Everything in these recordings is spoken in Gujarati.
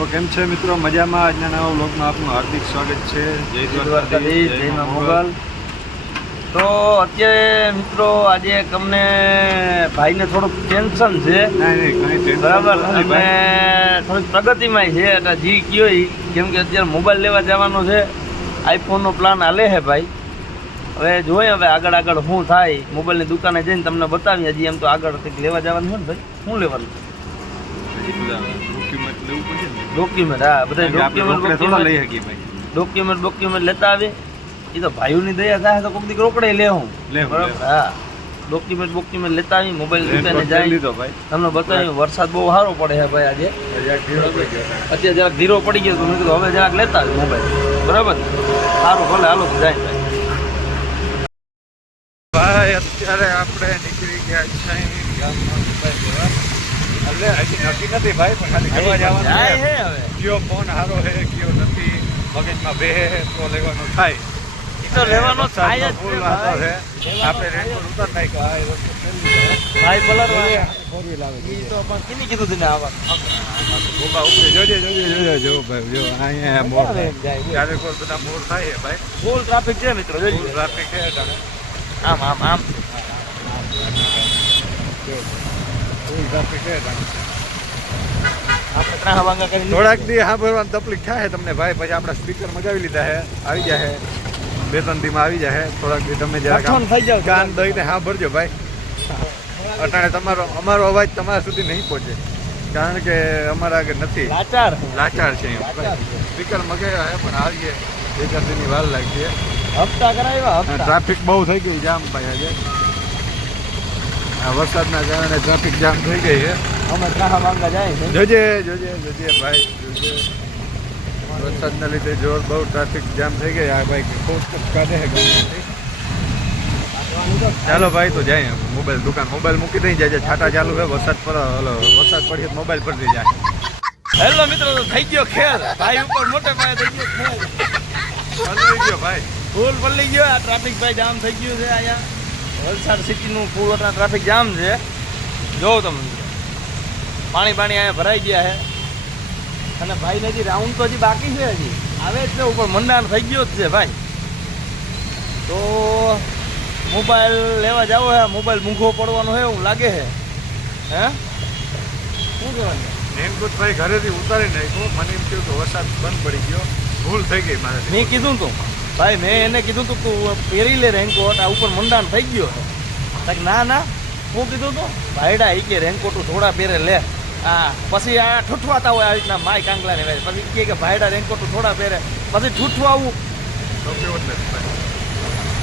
તો કેમ છે મિત્રો? મજામાં? આજના નવા વ્લોગમાં આપનું હાર્દિક સ્વાગત છે. જય દ્વારકાધીશ, જય મોગલ. તો અત્યારે મિત્રો આજે તમને ભાઈને થોડુંક ટેન્શન છે. બરાબર, અને થોડીક પ્રગતિમાં છે એટલે જી કયો કેમ કે અત્યારે મોબાઈલ લેવા જવાનો છે. આઈફોનનો પ્લાન હાલે છે ભાઈ. હવે જોઈએ હવે આગળ આગળ શું થાય. મોબાઈલની દુકાને જઈને તમને બતાવીએ. હજી એમ તો આગળ કંઈક લેવા જવાનું છે ને ભાઈ. શું લેવાનું? ડોક્યુમેન્ટ, હા, બધા ડોક્યુમેન્ટ લેતા આવે. એ તો ભાઈઓની દયા થાય તો કોઈક દી રોકડે લે હું બરાબર. હા, ડોક્યુમેન્ટ લેતા આવી. મોબાઈલ દુકાને જાય તમને બતાવ્યું. વરસાદ બહુ સારો પડે છે ભાઈ આજે. અત્યારે જરાક ધીરો પડી ગયો તો મેં કીધું હવે જરાક લેતા આવી મોબાઈલ. બરાબર, સારું ભલે હાલો જાય ભાઈ. અત્યારે આપણે નીકળી ગયા છે ગામમાં મોબાઈલ લેવા. એટલે હજી નક્કી નથી ભાઈ, પણ ખાલી લેવા જવાનું છે. હવે કયો ફોન સારો છે કયો નથી મગજમાં બેહે તો લેવાનો થાય. તો લેવાનો થાય જ ફૂલ વાતો છે. આપણે રેનકોટ ઉતાર નાખ્યા. આ વસ્તુ ભાઈ કલર ફોર વ્હીલ આવે ઈ તો પણ કેની કીધું તને આવા ગોબા ઉપર જોજે જો ભાઈ જો અહીંયા મોર ત્યારે કોઈ બધા મોર થાય છે ભાઈ. ફૂલ ટ્રાફિક છે મિત્રો. જોજો ટ્રાફિક છે એટલે આમ આમ આમ ફૂલ ટ્રાફિક છે. આપણે ત્રણ વાંગા કરી થોડાક દી સાંભળવાની તકલીફ થાય તમને ભાઈ. પછી આપણા સ્પીકર મગાવી લીધા છે, આવી જાય 2-3 દીમાં આવી જાય. થોડાક દી તમે જરાક થઈ જાવ કાન દઈને સાંભળજો ભાઈ. અટાણે અમારો અવાજ તમારા સુધી નહીં પહોંચે કારણ કે અમારા આગળ નથી. લાચાર છે સ્પીકર મગાવ્યા છે પણ આવીએ 2-4 દીની વાર લાગશે. હપ્તા કરાવ્યા. ટ્રાફિક બહુ થઈ ગઈ જામ ભાઈ. આજે આ વરસાદના કારણે ટ્રાફિક જામ થઈ ગઈ છે. અમે ત્રણ વાંગા જાય છે. જોજે ભાઈ જોજે. વરસાદના લીધે જોર બહુ ટ્રાફિક જામ થઈ ગઈ. આ ભાઈ ખૂબ કાઢે છે ગમે. ચાલો ભાઈ તો જાય મોબાઈલ દુકાન. મોબાઈલ મૂકી દઈ જાય. છાટા ચાલુ છે. વરસાદ પડીએ મોબાઈલ પર દઈ જાય. હેલો મિત્રો, તો થઈ ગયો ખેલ ભાઈ ઉપર. મોટે ભાઈ થઈ ગયો ખેલ. પલળી ગયો ભાઈ. ફૂલ પલળી ગયો. આ ટ્રાફિક ભાઈ જામ થઈ ગયું છે અહીંયા વલસાડ સિટીનું. ફૂલ ટ્રાફિક જામ છે. જોવો તમે પાણી અહીંયા ભરાઈ ગયા છે. અને ભાઈને હજી રાઉન્ડ તો હજી બાકી છે. હજી આવે જ છે ઉપર. મંડાણ થઈ ગયો જ છે ભાઈ. તો મોબાઈલ લેવા જાવ હે. મોબાઈલ મૂંઘો પડવાનો છે એવું લાગે છે. હે શું કહેવાનું? રેનકોટ ભાઈ ઘરેથી ઉતારી નાખ્યો. મને એમ થયું કે વરસાદ બંધ પડી ગયો. ભૂલ થઈ ગઈ મારે. મેં કીધું તું ભાઈ, મેં એને કીધું તું તું પહેરી લે રેનકોટ. આ ઉપર મંડાણ થઈ ગયો છે. ના હું કીધું તું ભાઈડા એ કે રેનકોટ થોડા પહેરે લે. હા, પછી આ ઠૂઠવાતા હોય આવી રીતના માય કાંગલાને વેચ. પછી કે ભાઈડા રેનકોટ થોડા પહેરે. પછી ઠૂઠવાવું.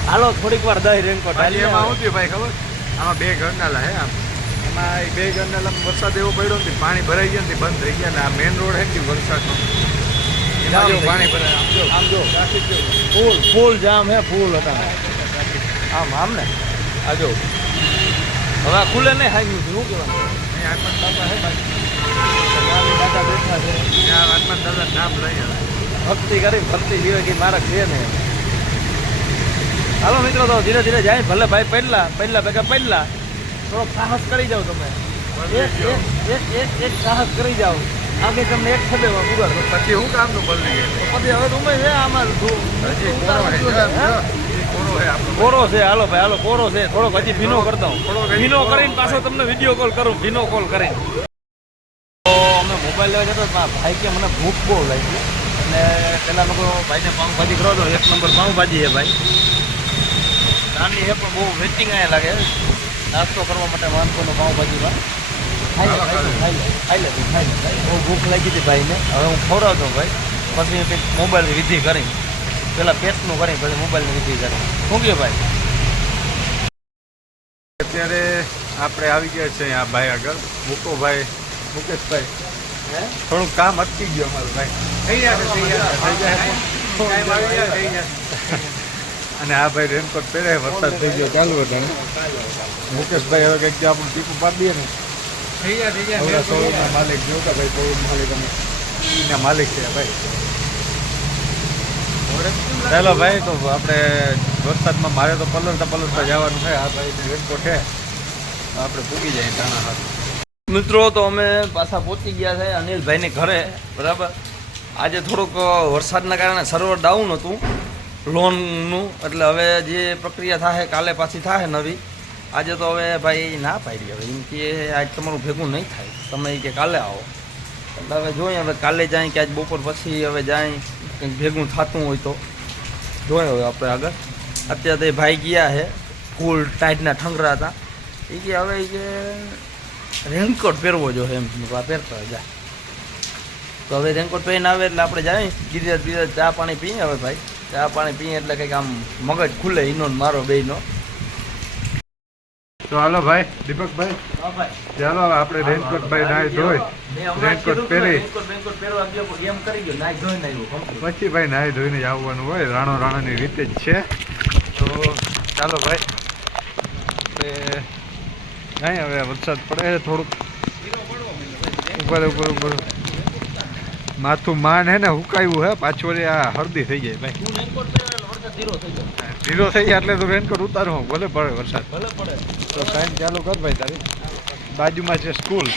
હાલો થોડીક વાર દઈ રેનકોટ. એમાં શું થયું ભાઈ ખબર? આમાં 2 ઘરનાલા હે. આમ એમાં 2 ઘરનાલામાં વરસાદ એવો પડ્યો નથી. પાણી ભરાઈ ગયા નથી, બંધ થઈ ગયા. ને આ મેઇન રોડ હે ને વરસાદનો પાણી ભરાય. આમ જો ટ્રાફિક ફૂલ જામ હે. ફૂલ હતા આમ ને. આ જો હવે ખુલે નહીં. હાઈ શું કહેવાનું? હનુમાન દાદા હે ભાઈ. દાદા બેઠા છે ત્યાં. હનુમાન દાદા નામ લઈ ભક્તિ કરી. ભક્તિ જીવે કે મારા છે ને. હાલો મિત્રો, તો ધીરે ધીરે જાય. ભલે ભાઈ પહેલા ભેગા થોડોક સાહસ કરી જાઓ તમે. એક સાહસ કરી જાઓ. આગે તમને એક છબે ઉગર પછી હું કામનું બદલી ગયું. પછી હવે તમે છે આમાં કોરો છે. હાલો ભાઈ હાલો, કોરો છે. થોડોક હજી ભીનો કરતા હું. ભીનો કરીને પાછો તમને વિડીયો કોલ કરું. ભીનો કોલ કરીને તો અમે મોબાઈલ લેવા જતો. ભાઈ કે મને ભૂખ બહુ લાગી. અને પેલા લોકો ભાઈને પાઉંભાજી કરો તો 1 નંબર પાઉંભાજી છે ભાઈ. નાની છે પણ બહુ વેટિંગ અહીંયા લાગે. નાસ્તો કરવા માટે માણસોનો પાઉંભાજીમાં ખાઈ લે. બહુ ભૂખ લાગી હતી ભાઈને. હવે હું ખવડાવતો ભાઈ. પછી કંઈક મોબાઈલની વિધિ કરી. પેલા પેટનું કરી પછી મોબાઈલની વિધિ કરી. શું કહે ભાઈ? અત્યારે આપણે આવી ગયા છે આ ભાઈ આગળ. મુકેશભાઈ થોડુંક કામ અટકી ગયું અમારું ભાઈ. થઈ જાય. અને આ ભાઈ રેનકોટ પહેરે. વરસાદ થઈ ગયો ચાલુ હતો. મુકેશભાઈ હવે કંઈક આપણું ટીપું પાડી દઈએ ને. માલિક જોતા ભાઈ શોરૂમ માલિક અમે એના માલિક છે ભાઈ. ચાલો ભાઈ, તો આપણે વરસાદમાં મારે તો પલળતા જવાનું છે. આ ભાઈ રેનકોટ છે આપણે પૂગી જાય ટાણા હાથ. મિત્રો તો અમે પાછા પહોંચી ગયા છે અનિલભાઈને ઘરે, બરાબર. આજે થોડુંક વરસાદના કારણે સર્વર ડાઉન હતું લોનનું, એટલે હવે જે પ્રક્રિયા થાય કાલે પાછી થાય નવી. આજે તો હવે ભાઈ ના પાડી, હવે એમ કે આજ તમારું ભેગું નહીં થાય, તમે કે કાલે આવો. એટલે હવે જોઈએ, હવે કાલે જાય કે આજ બપોર પછી હવે જાય કંઈક ભેગું થતું હોય તો જોઈએ હવે આપણે આગળ. અત્યારે તો ભાઈ ગયા છે ફૂલ ટાઈટના ઠંગરા હતા, એ કે હવે કે રેનકોટ પહેરવો જોઈએ એમ પહેરતા જાય. તો હવે રેનકોટ પહેરીને આવે એટલે આપણે જાય ગિરિરાજ બિરિરાજ ચા પાણી પીએ. હવે ભાઈ ચા પાણી પીએ એટલે કંઈક આમ મગજ ખુલે, ઈનો ને મારો બેયનો. તો હાલો ભાઈ દીપકભાઈ, ચાલો હવે આપણે રેનકોટ ભાઈ નાઈ ધોઈ રેનકોટ પહેરી પછી ભાઈ નાઈ ધોઈને જ આવવાનું હોય, રાણાની રીતે જ છે. તો ચાલો ભાઈ આપણે નહીં, હવે વરસાદ પડે છે થોડુંક ઉપર માથું માન હે ને હુકાયું હે પાછું, આ હળદી થઈ જાય ભાઈ, ધીરો થઈ જાય એટલે તો રેનકોટ ઉતારવું ભલે પડે વરસાદ. તો ટાઈમ ચાલુ કર ભાઈ, તારી બાજુમાં છે સ્કૂલ.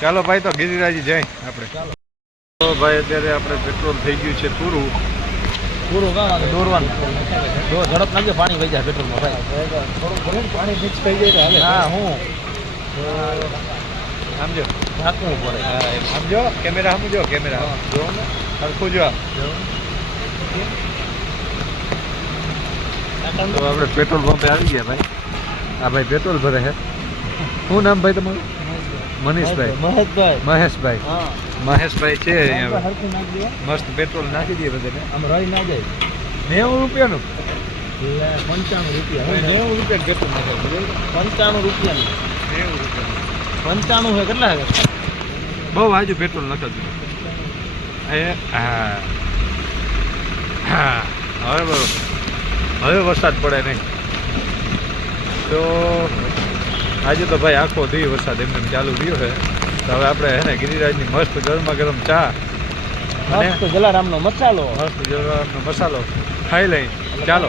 ચાલો ભાઈ તો ગિરિરાજી જાય આપણે. તો ભાઈ અત્યારે આપણે પેટ્રોલ થઈ ગયું છે પૂરું દોરવાનું ઝડપ નાખજો, પાણી વહી જાય પેટ્રોલમાં ભાઈ. થોડું પાણી મિક્સ થઈ જાય. હા હું સમજો નાખવું પડે. હા એમ સમજો, કેમેરા સમજો, કેમેરા જો ને સરખું જો. તો આપણે પેટ્રોલ પંપે આવી ગયા ભાઈ. હા ભાઈ પેટ્રોલ ભરે છે. શું નામ ભાઈ તમારું? મનીષભાઈ, મહેશભાઈ. મહેશભાઈ છે અહીંયા. મસ્ત પેટ્રોલ નાખી દઈએ બધાને. આમ રહી ના જાય. 90 રૂપિયાનું 95 રૂપિયા 90 રૂપિયા પેટ્રોલ નાખે. 95 રૂપિયાનું 90 રૂપિયા 95 હોય કેટલા હે? બહુ આજુ પેટ્રોલ નાખતું. હા હા હવે બરોબર. હવે વરસાદ પડે નહીં તો આજે તો ભાઈ આખો દી વરસાદ એમને ચાલુ રહ્યો છે. તો હવે આપણે હે ને ગિરિરાજની મસ્ત ગરમા ગરમ ચા અને જલારામનો મસાલો, મસ્ત જલારામનો મસાલો ખાઈ લઈ. ચાલો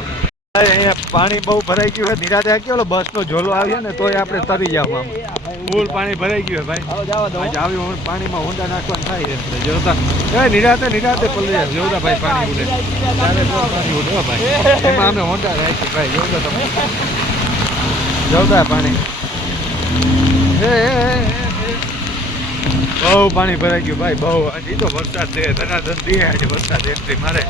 અહીંયા પાણી બહુ ભરાઈ ગયું છે. નિરાતે કેવો બસનો ઝોલો આવ્યો ને તોય આપણે તરી જાવ. આમ ફૂલ પાણી ભરાઈ ગયું છે ભાઈ. આજે આવ્યું પાણીમાં ઊંડા નાખવાનું થાય છે. જોતા નિરાતે પલ્લી જાય. જોતા ભાઈ પાણી ઉડે, પાણી ઉડે ભાઈ. એમાં અમે હોંડા રાખી ભાઈ. જોતા તમે જોતા પાણી બહુ પાણી ભરાઈ ગયું ભાઈ, બહુ. હજી તો વરસાદ છે, ધનાધન દે આજે વરસાદ એન્ટ્રી મારે.